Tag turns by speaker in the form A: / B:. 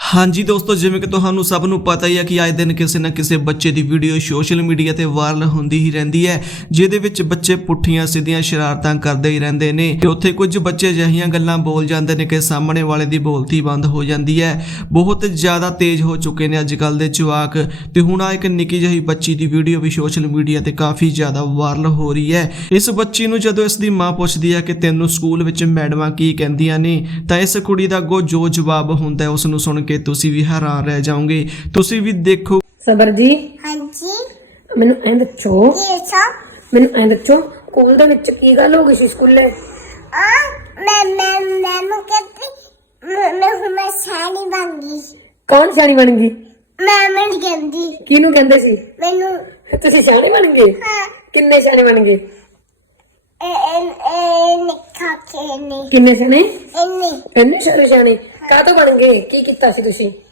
A: हाँ जी दोस्तों, जिवें कि तुहानू सब नू पता ही है कि आए दिन किसी ना किसी बच्चे की वीडियो सोशल मीडिया ते वायरल होंदी ही रहिंदी है, जिहदे विच बच्चे पुट्ठियां सीधियां शरारतां करदे ही रहिंदे ने ते उत्थे कुछ बच्चे अजिहियां गल्लां बोल जांदे ने कि सामने वाले दी बोलती बंद हो जाती है। बहुत ज़्यादा तेज हो चुके ने अजकल दे जवाक ते हुण आ एक निक्की जही बच्ची की वीडियो भी सोशल मीडिया ते काफ़ी ज़्यादा वायरल हो रही है। इस बच्ची नू जदों इसदी मां पुछदी है कि तैनू स्कूल विच मैडमां की कहंदियां ने तां इस कुड़ी दा अगों जो जवाब हुंदा है उस नू सुण के तुसीं भी हैरान रह जाओगे। तुसीं भी देखो।
B: सबर जी
C: हाँ जी
B: ਮੈਨੂੰ ਐਂ ਦੱਸੋ ਸਕੂਲ ਦੇ ਵਿੱਚ ਕੀ ਗੱਲ ਹੋ ਗਈ ਸੀ ਸਕੂਲੇ?
C: मैं कहती मैं साड़ी बन गई।
B: ਕੌਣ ਸਿਆਣੀ ਬਣ ਗਈ?
C: मैं कहती
B: ਕਿਹਨੂੰ ਕਹਿੰਦੇ ਸੀ?
C: मैनू
B: ਤੁਸੀਂ ਸਿਆਣੇ ਬਣ ਗਏ?
C: हाँ
B: ਕਿੰਨੇ ਸਿਆਣੇ ਬਣ ਗਏ?
C: निखा के नहीं
B: ਕਿੰਨੇ ਸਿਆਣੇ?
C: नहीं
B: ਇੰਨੇ ਸਿਆਣੇ ਕਾਹਤੋਂ ਬਣ ਗਏ? ਕੀ ਕੀਤਾ ਸੀ ਤੁਸੀਂ?